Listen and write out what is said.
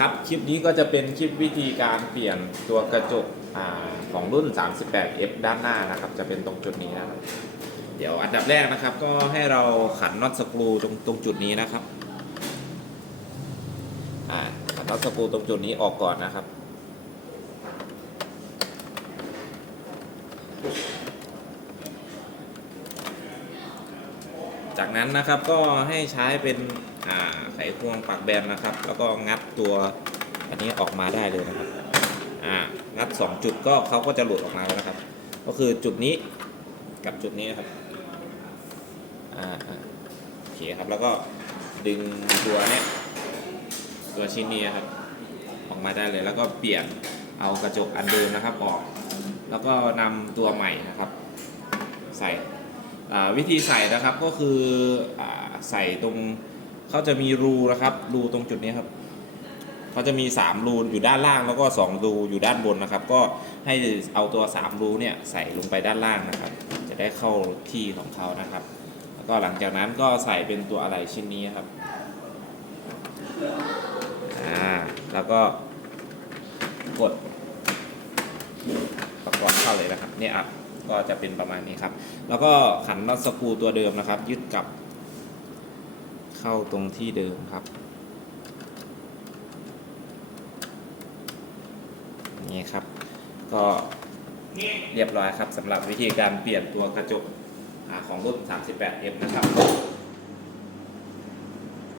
ครับคลิปนี้ก็จะเป็นคลิปวิธีการเปลี่ยนตัวกระจกอของรุ่น 38F ด้านหน้านะครับ จะเป็นตรงจุดนี้นะครับ เดี๋ยวอันดับแรกนะครับ ก็ให้เราขันน็อตสกรูตรงตรงจุดนี้นะครับขันน็อตสกรูตรงจุดนี้ออกก่อนนะครับ จากนั้นนะครับก็ให้ใช้เป็น ไขควงปักแบนนะครับ แล้วก็งัดตัวอันนี้ออกมาได้เลยนะครับงัด 2 จุดก็เขาก็จะหลุดออกมาแล้วนะครับ ก็คือจุดนี้กับจุดนี้นะครับโอเคครับแล้วก็ดึงตัวเนี้ยตัวชิ้นนี้ครับออกมาได้เลยแล้วก็เปลี่ยนเอากระจกอันเดิมนะครับออก แล้วก็นำตัวใหม่นะครับ ใส่วิธีใส่นะครับก็คืออใส่ตรง เขาจะมีรูนะครับ รูตรงจุดนี้ครับเขาจะมี 3 รูอยู่ด้านล่างแล้วก็ 2 รูอยู่ด้านบนนะครับ ก็ให้เอาตัว 3 รูเนี่ยใส่ลงไปด้านล่างนะครับ จะได้เข้าที่ของเขานะครับ แล้วก็หลังจากนั้นก็ใส่เป็นตัวอะไรชิ้นนี้ครับอ่าแล้วก็กดประกอบเข้าเลยนะครับเนี่ยอะก็จะเป็นประมาณนี้ครับ แล้วก็ขันน็อตสกูตัวเดิมนะครับ ยึดกลับ เข้าตรงที่เดิมครับ นี่ครับ ก็เรียบร้อยครับสำหรับวิธีการเปลี่ยนตัวกระจกของรุ่น 38F นะครับ